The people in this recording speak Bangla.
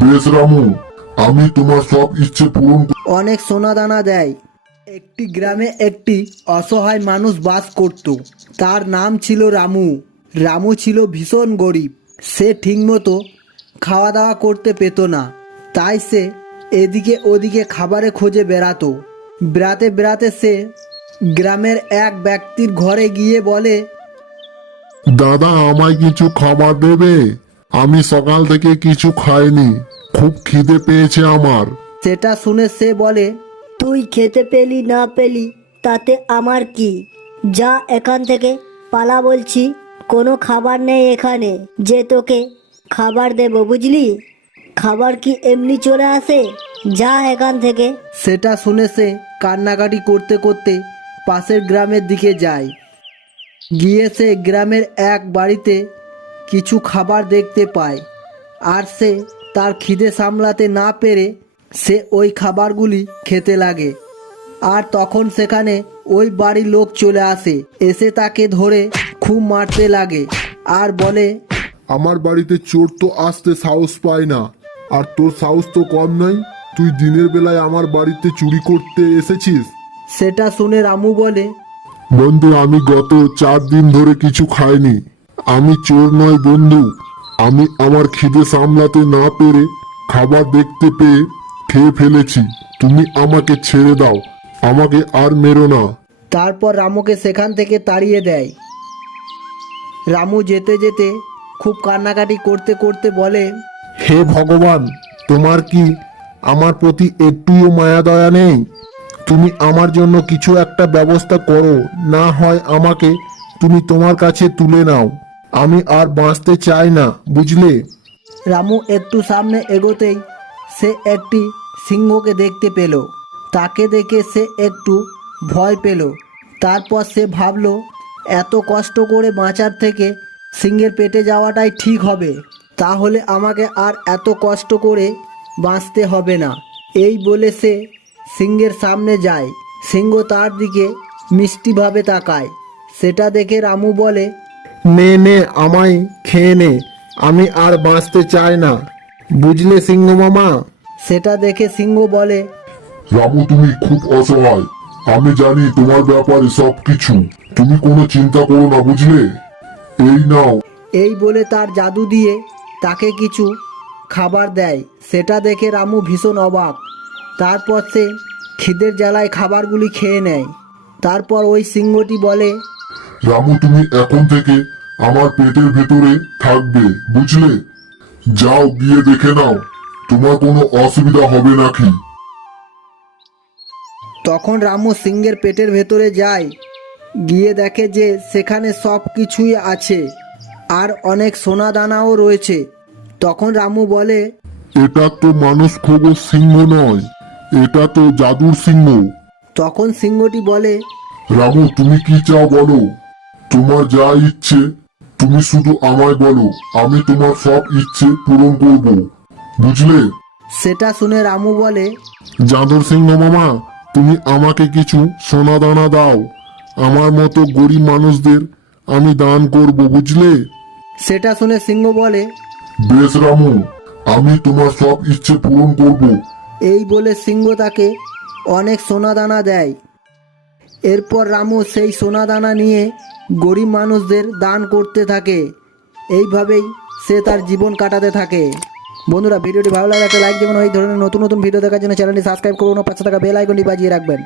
বেশ রামু আমি তোমার সব ইচ্ছে পূরণ অনেক সোনা দানা দেয়। একটি গ্রামে একটি অসহায় মানুষ বাস করত। তার নাম ছিল রামু। রামু ছিল ভীষণ গরিব। সে ঠিকমতো খাওয়া দাওয়া করতে পেত না। তাই সে এদিকে ওদিকে খাবারে খোঁজে বেড়াতো। বেড়াতে বেড়াতে সে গ্রামের এক ব্যক্তির ঘরে গিয়ে বলে দাদা আমায় কিছু খাবার দেবে? আমি সকাল থেকে কিছু খাইনি। খুব খিদে পেয়েছে আমার। সেটা শুনে সে বলে তুই খেতে পেলি না পেলি তাতে আমার কি? যা এখান থেকে পালা বলছি কোনো খাবার নেই এখানে যে তোকে খাবার দেব বুঝলি? খাবার কি এমনি চলে আসে? যা এখান থেকে। সেটা শুনে সে কান্নাকাটি করতে করতে পাশের গ্রামের দিকে যায়। গিয়ে সে গ্রামের এক বাড়িতে কিছু খাবার দেখতে পায়। আর সে তার খিদে সামলাতে না পেরে সে ওই খাবারগুলি খেতে লাগে। আর তখন সেখানে ওই বাড়ির লোক চলে আসে। এসে তাকে ধরে খুব মারতে লাগে আর বলে আমার বাড়িতে চোর তো আসতে সাহস পায় না। আর তোর সাহস তো কম নাই তুই দিনের বেলায় আমার বাড়িতে চুরি করতে এসেছিস? সেটা শুনে রামু বলে বন্ধু আমি গত চার দিন ধরে কিছু খাইনি। আমি চোর নয় বন্ধু। আমি আমার খিদে সামলাতে না পেরে খাবার দেখতে পেয়ে খেয়ে ফেলেছি। তুমি আমাকে ছেড়ে দাও। আমাকে আর মেরো না। তারপর রামুকে সেখান থেকে তাড়িয়ে দেয়। রামু যেতে যেতে খুব কান্নাকাটি করতে করতে বলে হে ভগবান তোমার কি আমার প্রতি একটুও মায়া দয়া নেই? তুমি আমার জন্য কিছু একটা ব্যবস্থা করো না হয় আমাকে তুমি তোমার কাছে তুলে নাও। আমি আর বাঁচতে চাই না, বুঝলে? রামু একটু সামনে এগোতেই সে একটি সিংহকে দেখতে পেল। তাকে দেখে সে একটু ভয় পেল। তারপর সে ভাবলো, এত কষ্ট করে বাঁচার থেকে সিংহের পেটে যাওয়াটাই ঠিক হবে। তাহলে আমাকে আর এত কষ্ট করে বাঁচতে হবে না। এই বলে সে সিংহের সামনে যায়। সিংহ তার দিকে মিষ্টিভাবে তাকায়। সেটা দেখে রামু বলে নে নে আমায় খেয়ে নে আমি আর বাঁচতে চাই না। বুঝলে সিংহ মামা? সেটা দেখে সিংহ বলে রামু তুমি খুব অসহায়। আমি জানি তোমার ব্যাপারে সব কিছু তুমি কোনো চিন্তা করো না বুঝলে? এই নাও। এই বলে তার জাদু দিয়ে তাকে কিছু খাবার দেয়। সেটা দেখে রামু ভীষণ অবাক। তারপর সে খিদের জ্বালায় খাবারগুলি খেয়ে নেয়। তারপর ওই সিংহটি বলে রামু তুমি এখন থেকে আমার পেটের ভেতরে থাকবে বুঝলে? যাও গিয়ে দেখে নাও তোমার কোনো অসুবিধা হবে নাকি? তখন রামু সিংহের পেটের ভেতরে যায় গিয়ে দেখে যে সেখানে সব কিছুই আছে আর অনেক সোনা দানাও রয়েছে। তখন রামু বলে এটা তো মানুষ খবর সিংহ নয় এটা তো জাদুর সিংহ। তখন সিংহটি বলে রামু তুমি কি চাও বলো? তোমার যা ইচ্ছে তুমি শুধু আমায় বলো আমি তোমার সব ইচ্ছে পূরণ করব। বুঝলে? সেটা শুনে রামু বলে জাদুর সিংহ মামা তুমি আমাকে কিছু সোনা দানা দাও। আমার মতো গরিব মানুষদের আমি দান করব বুঝলে? সেটা শুনে সিংহ বলে বেশ রামু আমি তোমার সব ইচ্ছে পূরণ করব। এই বলে সিংহ তাকে অনেক সোনা দানা দেয়। এরপর রামু সেই সোনা দানা নিয়ে গরিব মানুষদের দান করতে থাকে। এইভাবেই সে তার জীবন কাটাতে থাকে। বন্ধুরা, ভিডিওটি ভালো লাগলে একটা লাইক দেবেন। ওই ধরনের নতুন নতুন ভিডিও দেখার জন্য চ্যানেলটি সাবস্ক্রাইব করুন পাশে থাকা বেল আইকনটি বাজিয়ে রাখবেন।